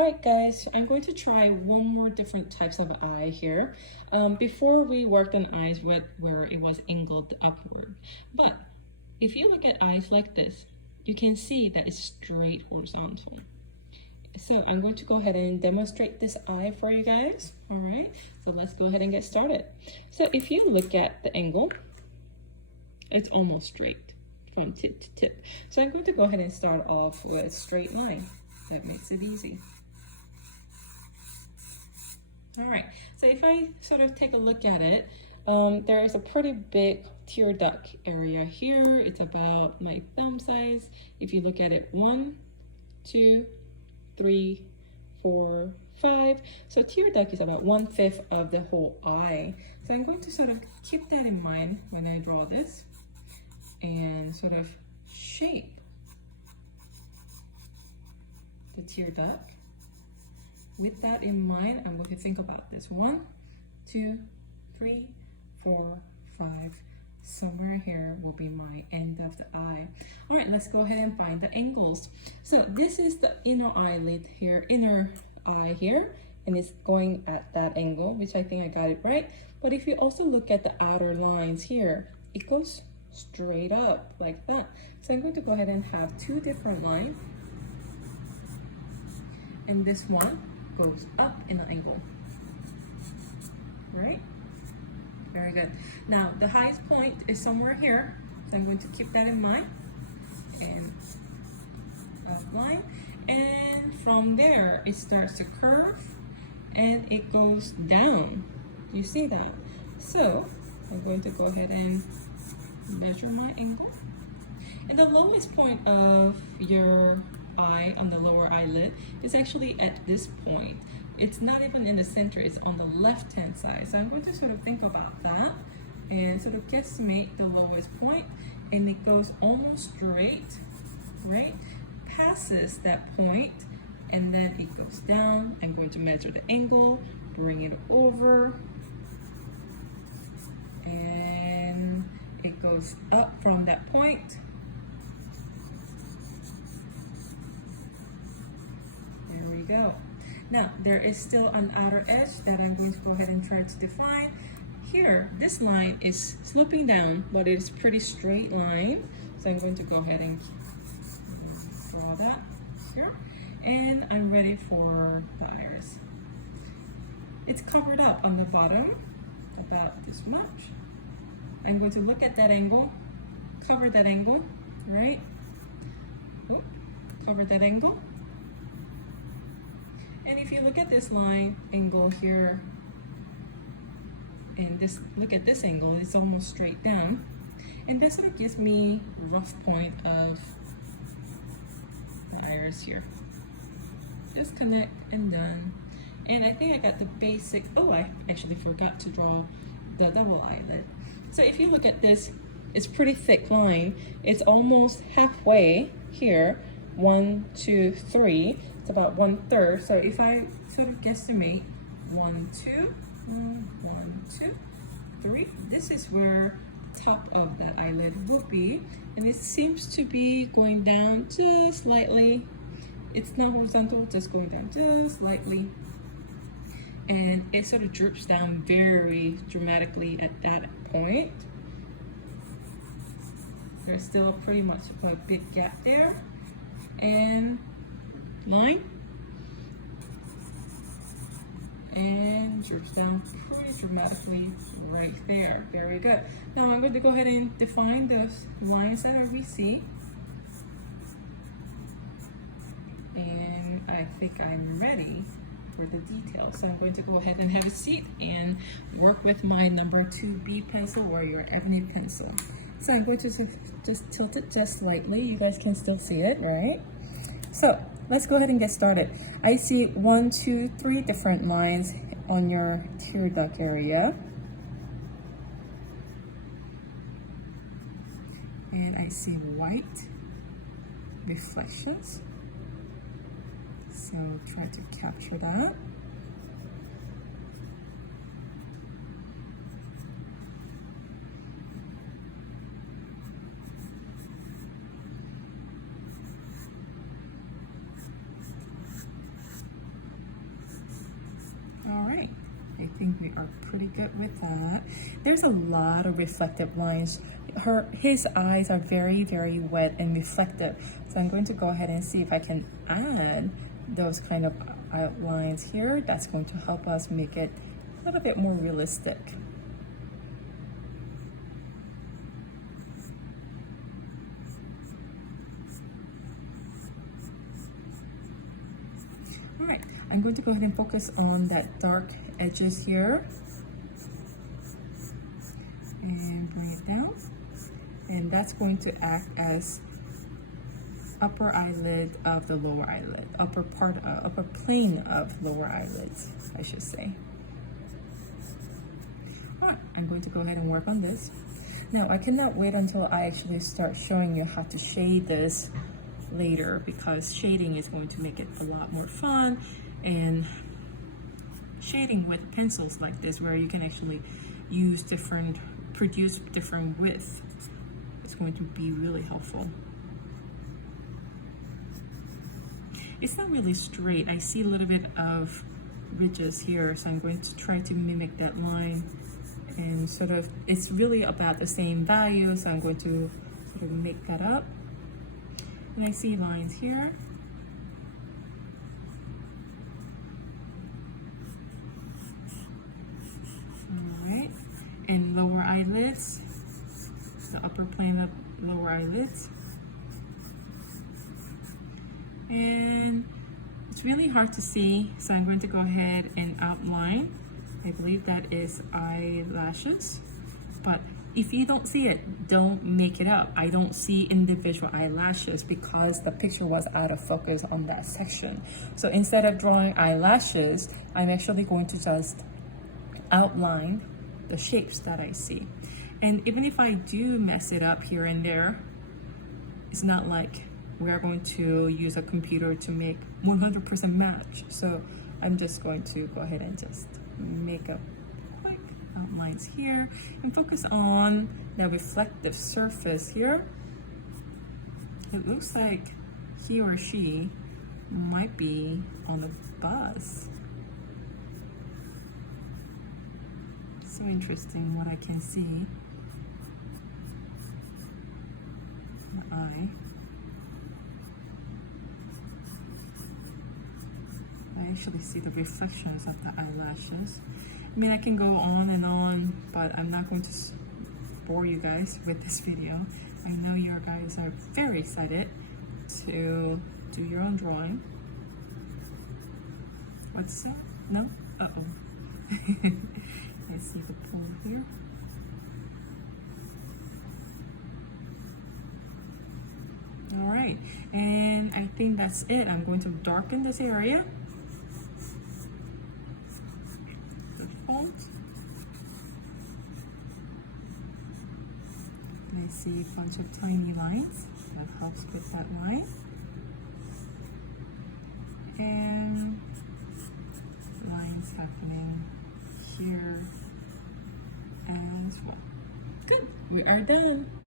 Alright guys, I'm going to try one more different types of eye here. Before we worked on eyes where it was angled upward. But if you look at eyes like this, you can see that it's straight horizontal. So I'm going to go ahead and demonstrate this eye for you guys. Alright, so let's go ahead and get started. So if you look at the angle, it's almost straight from tip to tip. So I'm going to go ahead and start off with a straight line. That makes it easy. All right, so if I sort of take a look at it, there is a pretty big tear duct area here. It's about my thumb size. If you look at it, 1, 2, 3, 4, 5. So tear duct is about 1/5 of the whole eye. So I'm going to sort of keep that in mind when I draw this and sort of shape the tear duct. With that in mind, I'm going to think about this. 1, 2, 3, 4, 5. Somewhere here will be my end of the eye. All right, let's go ahead and find the angles. So this is the inner eyelid here, inner eye here, and it's going at that angle, which I think I got it right. But if you also look at the outer lines here, it goes straight up like that. So I'm going to go ahead and have 2 different lines. And this one goes up in an angle, right? Very good. Now the highest point is somewhere here, so I'm going to keep that in mind and outline. And from there, it starts to curve and it goes down. You see that? So I'm going to go ahead and measure my angle. And the lowest point of your eye on the lower eyelid is actually at this point. It's not even in the center, it's on the left hand side. So I'm going to sort of think about that and sort of guesstimate the lowest point, and it goes almost straight, right? Passes that point and then it goes down. I'm going to measure the angle, bring it over, and it goes up from that point. Go. Now there is still an outer edge that I'm going to go ahead and try to define. Here, this line is sloping down, but it's pretty straight line. So I'm going to go ahead and draw that here. And I'm ready for the iris. It's covered up on the bottom, about this much. I'm going to look at that angle, cover that angle, right? Oh, cover that angle. And if you look at this line angle here, and this, look at this angle, it's almost straight down. And this sort of gives me a rough point of the iris here. Just connect and done. And I think I got the basic, oh, I actually forgot to draw the double eyelid. So if you look at this, it's pretty thick line. It's almost halfway here, 1, 2, 3. It's about 1/3. So if I sort of guesstimate 1, 2, 1, 2, 3, this is where the top of that eyelid will be, and it seems to be going down just slightly. It's not horizontal, just going down just slightly, and it sort of droops down very dramatically at that point. There's still pretty much a big gap there, and line, and droops down pretty dramatically right there. Very good. Now I'm going to go ahead and define those lines that we see, and I think I'm ready for the details. So I'm going to go ahead and have a seat and work with my number 2B pencil or your ebony pencil. So I'm going to just tilt it just slightly. You guys can still see it, right? So let's go ahead and get started. I see 1, 2, 3 different lines on your tear duct area. And I see white reflections. So try to capture that. think we are pretty good with that. There's a lot of reflective lines. His eyes are very, very wet and reflective. So I'm going to go ahead and see if I can add those kind of outlines here. That's going to help us make it a little bit more realistic. All right, I'm going to go ahead and focus on that dark edges here and bring it down. And that's going to act as upper eyelid of the lower eyelid, upper plane of lower eyelids, I should say. All right, I'm going to go ahead and work on this. Now, I cannot wait until I actually start showing you how to shade this later, because shading is going to make it a lot more fun. And shading with pencils like this, where you can actually produce different width, it's going to be really helpful. It's not really straight. I see a little bit of ridges here, so I'm going to try to mimic that line, and sort of, it's really about the same value, so I'm going to sort of make that up. And I see lines here. All right, and lower eyelids, the upper plane of lower eyelids. And it's really hard to see, so I'm going to go ahead and outline. I believe that is eyelashes, but if you don't see it, don't make it up. I don't see individual eyelashes because the picture was out of focus on that section. So instead of drawing eyelashes, I'm actually going to just outline the shapes that I see. And even if I do mess it up here and there, it's not like we're going to use a computer to make 100% match. So I'm just going to go ahead and just make up quick outlines here and focus on the reflective surface here. It looks like he or she might be on a bus. So interesting what I can see. The eye. I actually see the reflections of the eyelashes. I mean, I can go on and on, but I'm not going to bore you guys with this video. I know you guys are very excited to do your own drawing. What's that? No? Uh-oh. I see the pool here. All right, and I think that's it. I'm going to darken this area. The font. And I see a bunch of tiny lines. That helps with that line. And lines happening here as well. Good, we are done.